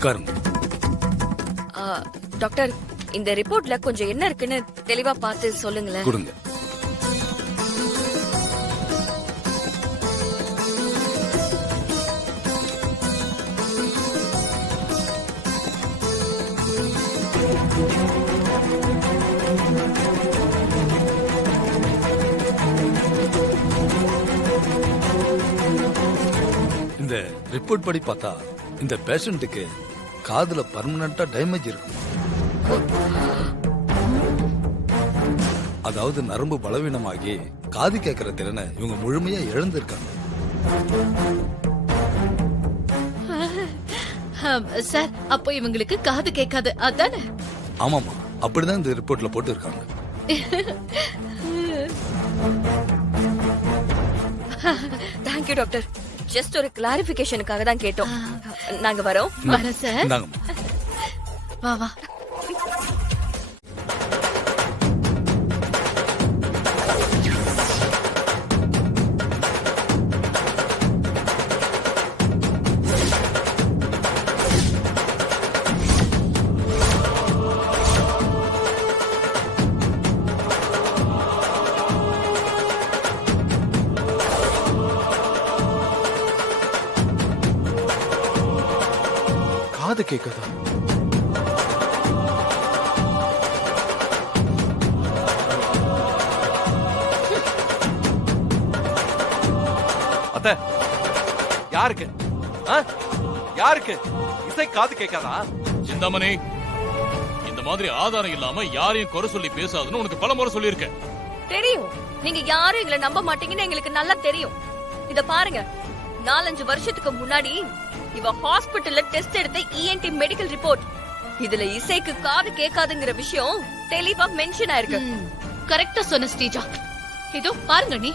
உட்காருங்க. டாக்டர், இந்த ரிப்போர்ட்ல கொஞ்சம் என்ன இருக்குன்னு தெளிவா பார்த்து சொல்லுங்களேன். கொடுங்க. இந்த ரிப்போர்ட் படி பார்த்தா இந்த பேஷண்ட்டுக்கு காதுல பர்மனண்டா டேமேஜ் இருக்கும். அதாவது நரம்பு பலவீனமாகி காது கேட்கிற திறனை இவங்க முழுமையா இழந்திருக்காங்க. சார், அப்போ இவங்களுக்கு காது கேட்காது அதானே? ஆமாமா, அப்படிதான் இந்த ரிப்போர்ட்ல போட்டு இருக்காங்க. Thank you doctor. ஜஸ்ட் ஒரு கிளாரிபிகேஷனுக்காக தான் கேட்டோம். நாங்க வரோம். வரேன் சார். இந்தாங்கம்மா. வா வா. காது கேட்காதா? அத்த, யாருக்கு யாருக்கு இசை காது கேட்காதா? சிந்தாமணி, இந்த மாதிரி ஆதாரம் இல்லாம யாரையும் குறை சொல்லி பேசாதுன்னு உனக்கு பல முறை சொல்லியிருக்கேன். தெரியும், நீங்க யாரும் எங்களை நம்ப மாட்டீங்கன்னு எங்களுக்கு நல்லா தெரியும். இத பாருங்க, 4-5 வருஷத்துக்கு முன்னாடி இவ ஹாஸ்பிடல்ல டெஸ்ட் எடுத்த ENT மெடிக்கல் ரிப்போர்ட். இதுல இசைக்கு காது கேட்காதுங்கிற விஷயம் தெளிவா மென்ஷன் ஆயிருக்கு. கரெக்டா சொன்ன ஸ்ரீஜா. இதோ பாருங்க நீ.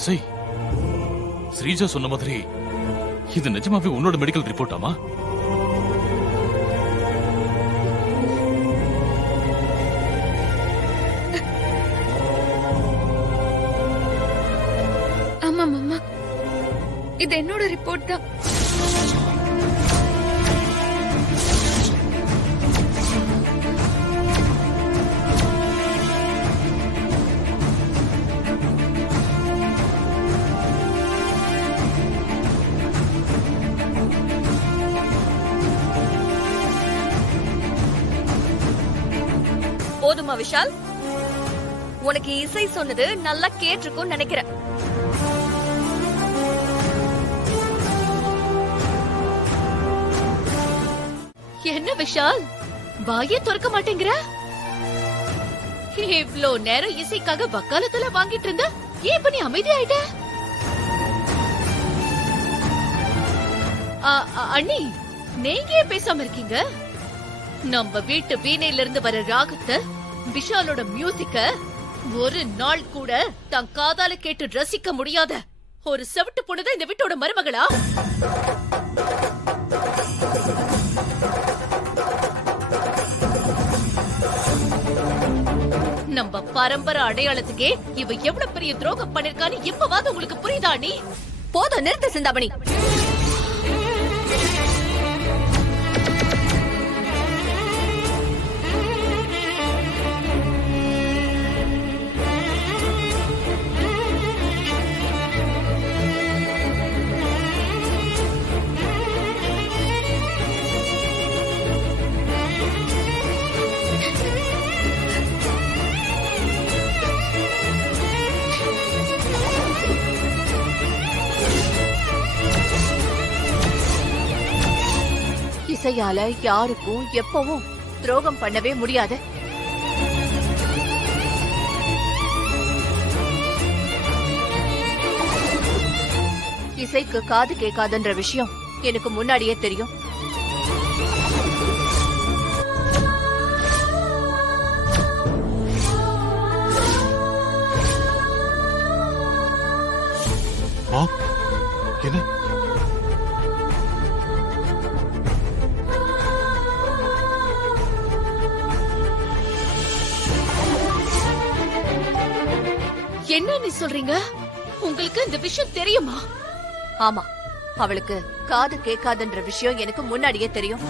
இசை, ஸ்ரீஜா சொன்ன மாதிரி இது நிஜமாவே உன்னோட மெடிக்கல் ரிப்போர்ட்டாமா? ஆமா மாமா, இது என்னோட ரிப்போர்ட் தான். போதுமா விஷால்? உனக்கு இசை சொன்னது நல்லா கேட்டிருக்கும் நினைக்கிறேன். என்ன விஷால், வாயே திறக்க மாட்டேங்கிற? இவ்ளோ நேரம் இசைக்காக வக்காலத்துல வாங்கிட்டு இருந்த, ஏன் இப்ப நீ அமைதி ஆயிட்ட? அண்ணி, நீங்க ஏன் பேசாம இருக்கீங்க? நம்ம வீட்டு வீணையில இருந்து வர ராகத்தை, விஷாலோட மியூசிக்க ஒரு நாள் கூட தன் காதால கேட்டு ரசிக்க முடியாத ஒரு செவிட்டு பொண்ணுதான் இந்த வீட்டோட மருமகளா? நம்ம பரம்பரை அடையாளத்துக்கே இவ எவ்வளவு பெரிய துரோகம் பண்ணிருக்கான்னு இப்பவாது உங்களுக்கு புரியுதா? நீ போதும், நிறுத்த சிந்தாமணி. இசையால யாருக்கும் எப்பவும் துரோகம் பண்ணவே முடியாது. இசைக்கு காது கேட்காதுன்ற விஷயம் எனக்கு முன்னாடியே தெரியும். என்ன என்ன நீ சொல்றீங்க? உங்களுக்கு இந்த விஷயம் தெரியுமா? ஆமா, அவளுக்கு காது கேட்காதுன்ற விஷயம் எனக்கு முன்னாடியே தெரியும்.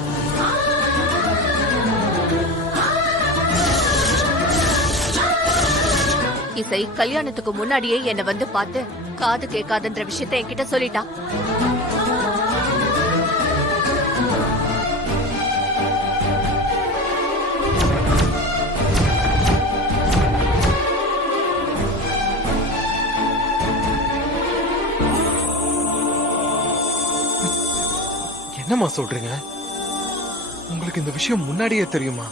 இசை கல்யாணத்துக்கு முன்னாடியே என்ன வந்து பார்த்து காது கேட்காதுன்ற விஷயத்தை என்கிட்ட சொல்லிட்டா. என்னம்மா சொல்றீங்க? உங்களுக்கு இந்த விஷயம் முன்னாடியே தெரியுமா?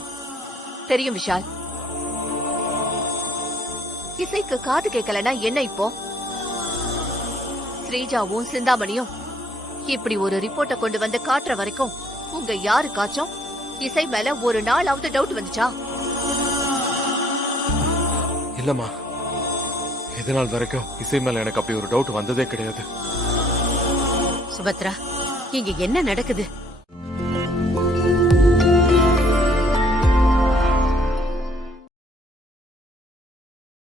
தெரியும் விஷால். இசைக்கு காது கேட்கலனா என்ன இப்போ? ஸ்ரீஜாவும் சிந்தாமணியும் இப்படி ஒரு ரிப்போர்ட்ட கொண்டு வந்து காட்டுற வரைக்கும் உங்க யாருக்காச்சும் இசை மேல ஒரு நாளாவது டவுட் வந்துச்சா? இல்லம்மா, இது நாள் வரைக்கும் இசை மேல எனக்கு அப்படி ஒரு டவுட் வந்ததே கிடையாது. சுபத்ரா, இங்க என்ன நடக்குது?